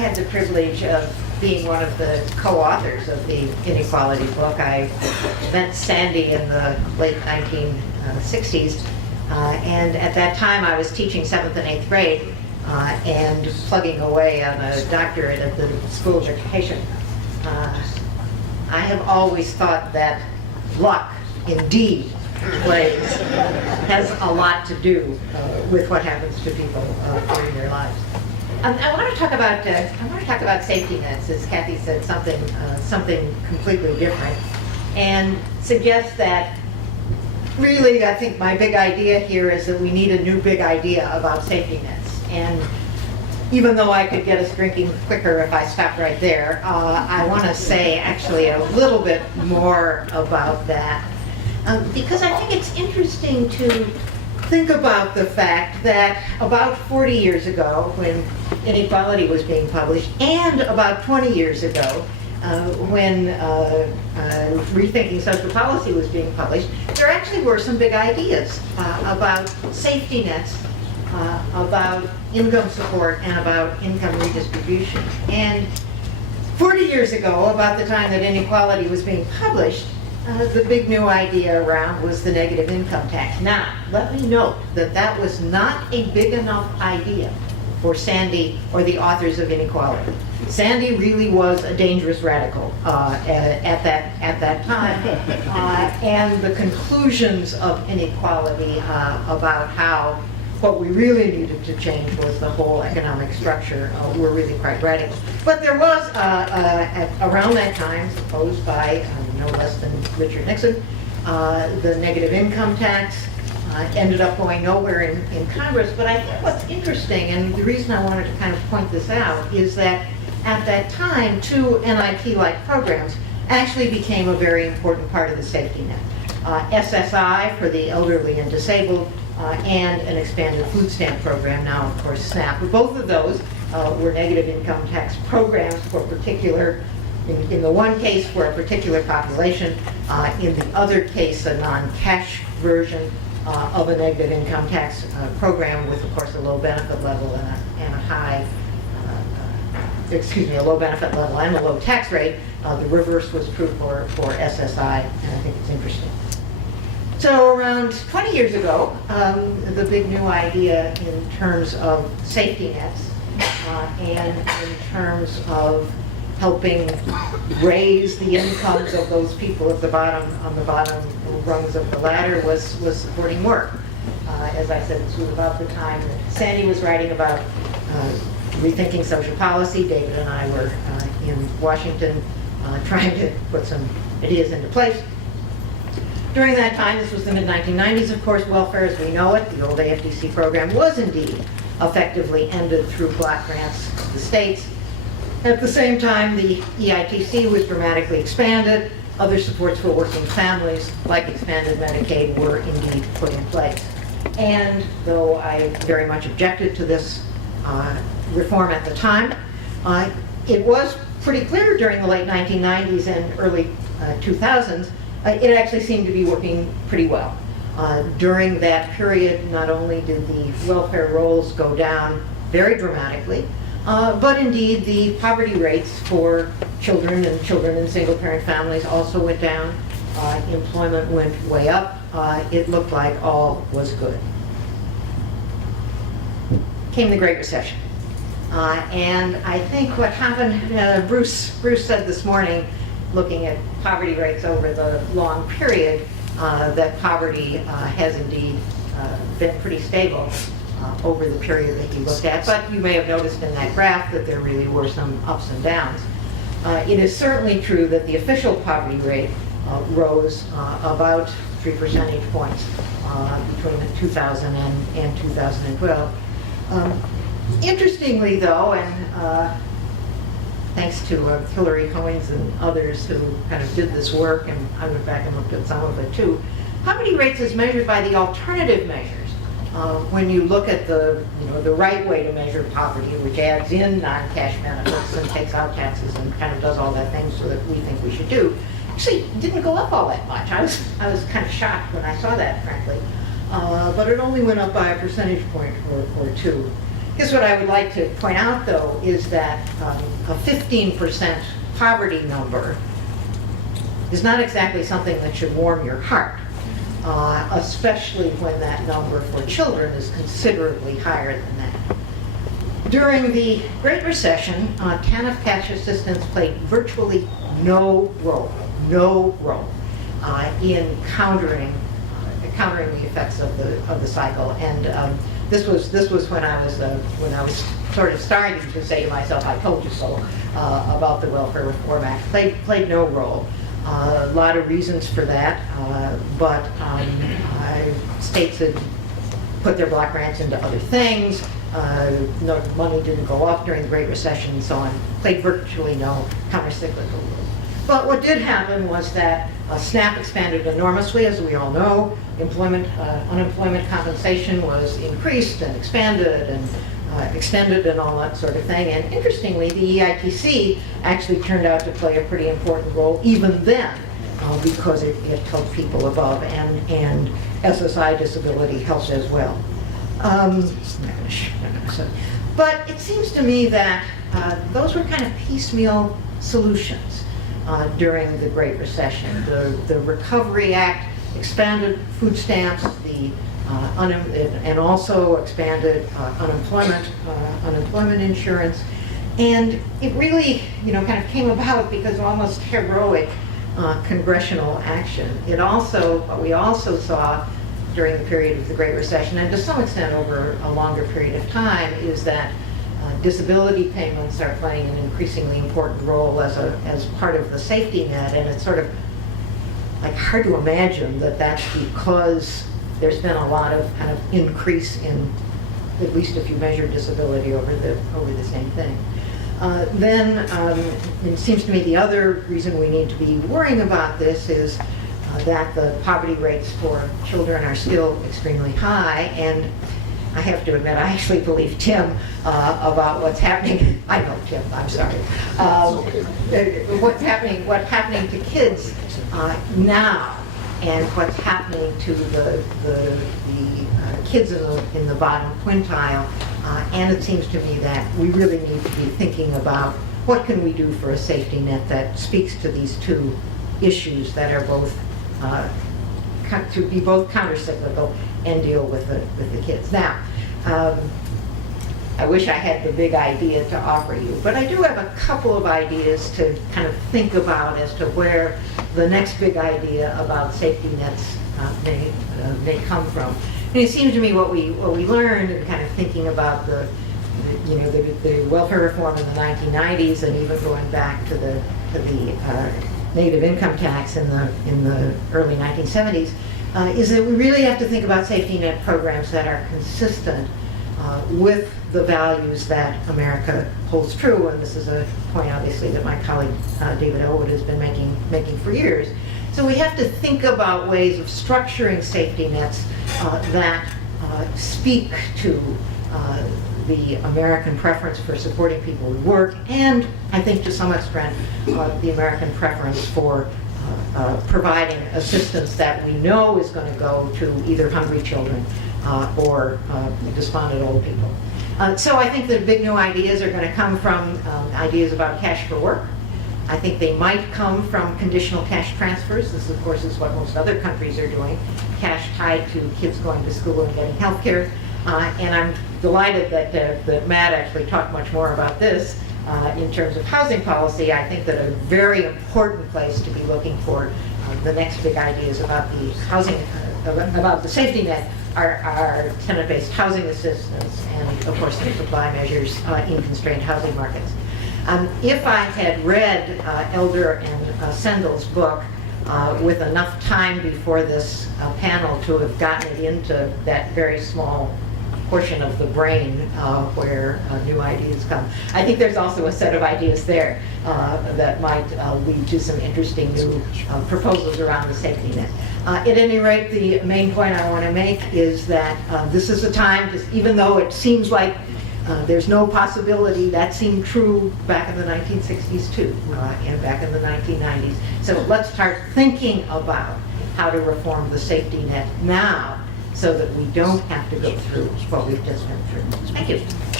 had the privilege of being one of the co-authors of the Inequality book. I met Sandy in the late 1960s, and at that time I was teaching 7th and 8th grade and plugging away on a doctorate at the School of Education. I have always thought that luck indeed has a lot to do with what happens to people during their lives. I want to talk about safety nets, as Kathy said, something completely different, and suggest that really I think my big idea here is that we need a new big idea about safety nets. And even though I could get us drinking quicker if I stopped right there, I want to say actually a little bit more about that. Because I think it's interesting to think about the fact that about 40 years ago, when Inequality was being published, and about 20 years ago, when Rethinking Social Policy was being published, there actually were some big ideas about safety nets, about income support, and about income redistribution. And 40 years ago, about the time that Inequality was being published, the big new idea around was the negative income tax. Now, let me note that that was not a big enough idea for Sandy or the authors of Inequality. Sandy really was a dangerous radical at that time, and the conclusions of Inequality about how what we really needed to change was the whole economic structure were really quite radical. But there was, around that time, proposed by no less than Richard Nixon, the negative income tax. Ended up going nowhere in Congress. But I think what's interesting, and the reason I wanted to kind of point this out, is that at that time, two NIP-like programs actually became a very important part of the safety net. SSI for the elderly and disabled, and an expanded food stamp program, now of course SNAP. But both of those were negative income tax programs for particular, in the one case for a particular population, in the other case a non-cash version of a negative income tax program with of course a low benefit level and a high, a low benefit level and a low tax rate. The reverse was true for SSI, and I think it's interesting. So around 20 years ago, the big new idea in terms of safety nets and in terms of helping raise the incomes of those people at the bottom, on the bottom rungs of the ladder was supporting work. As I said, this was about the time that Sandy was writing about rethinking social policy. David and I were in Washington trying to put some ideas into place. During that time, this was the mid-1990s, of course, welfare as we know it, the old AFDC program, was indeed effectively ended through block grants to the states. At the same time, the EITC was dramatically expanded. Other supports for working families, like expanded Medicaid, were indeed put in place. And though I very much objected to this reform at the time, it was pretty clear during the late 1990s and early 2000s it actually seemed to be working pretty well. During that period, not only did the welfare rolls go down very dramatically, but indeed the poverty rates for children in single-parent families also went down. Employment went way up. It looked like all was good. Came the Great Recession. And I think what happened, Bruce said this morning, looking at poverty rates over the long period, that poverty has indeed been pretty stable over the period that he looked at. But you may have noticed in that graph that there really were some ups and downs. It is certainly true that the official poverty rate rose about 3 percentage points between 2000 and 2012. Interestingly, though, and thanks to Hillary Cohen's and others who kind of did this work, and I went back and looked at some of it too, poverty rates is measured by the alternative measures. When you look at the right way to measure poverty, which adds in non-cash benefits and takes out taxes and kind of does all that things so that we think we should do, actually didn't go up all that much. I was kind of shocked when I saw that, frankly. But it only went up by a percentage point or two. Here's what I would like to point out, though, is that a 15% poverty number is not exactly something that should warm your heart, especially when that number for children is considerably higher than that. During the Great Recession, TANF cash assistance played virtually no role in countering the effects of the cycle. And this was when I was sort of starting to say to myself, "I told you so," about the Welfare Reform Act. Played no role. A lot of reasons for that, but states had put their block grants into other things. No money didn't go up during the Great Recession and so on. Played virtually no countercyclical role. But what did happen was that SNAP expanded enormously, as we all know. Unemployment compensation was increased and expanded and extended and all that sort of thing. And interestingly, the EITC actually turned out to play a pretty important role even then, because it helped people above, and SSI disability helps as well. But it seems to me that those were kind of piecemeal solutions during the Great Recession. The Recovery Act expanded food stamps, and also expanded unemployment insurance, and it really, kind of came about because of almost heroic congressional action. What we also saw during the period of the Great Recession, and to some extent over a longer period of time, is that disability payments are playing an increasingly important role as part of the safety net, and it's sort of like hard to imagine that that's because there's been a lot of kind of increase in, at least if you measure disability over the same thing. Then it seems to me the other reason we need to be worrying about this is that the poverty rates for children are still extremely high, and I have to admit, I actually believe Tim about what's happening. I know Tim, I'm sorry. What's happening to kids now, and what's happening to the kids in the bottom quintile. And it seems to me that we really need to be thinking about what can we do for a safety net that speaks to these two issues that are both to be both countercyclical and deal with the kids. Now, I wish I had the big idea to offer you, but I do have a couple of ideas to kind of think about as to where the next big idea about safety nets may come from. And it seems to me what we learned in kind of thinking about the welfare reform in the 1990s, and even going back to the negative income tax in the early 1970s, is that we really have to think about safety net programs that are consistent with the values that America holds true. And this is a point, obviously, that my colleague David Elwood has been making for years. So we have to think about ways of structuring safety nets that speak to the American preference for supporting people who work, and I think to some extent the American preference for providing assistance that we know is going to go to either hungry children or despondent old people. So I think the big new ideas are going to come from ideas about cash for work. I think they might come from conditional cash transfers. This, of course, is what most other countries are doing, cash tied to kids going to school and getting health care. And I'm delighted that Matt actually talked much more about this in terms of housing policy. I think that a very important place to be looking for the next big ideas about the housing, about the safety net are tenant-based housing assistance and, of course, the supply measures in constrained housing markets. If I had read Elder and Sendel's book with enough time before this panel to have gotten it into that very small portion of the brain where new ideas come, I think there's also a set of ideas there that might lead to some interesting new proposals around the safety net. At any rate, the main point I want to make is that this is a time, even though it seems like there's no possibility, that seemed true back in the 1960s too, and back in the 1990s. So let's start thinking about how to reform the safety net now so that we don't have to go through what we've just been through. Thank you.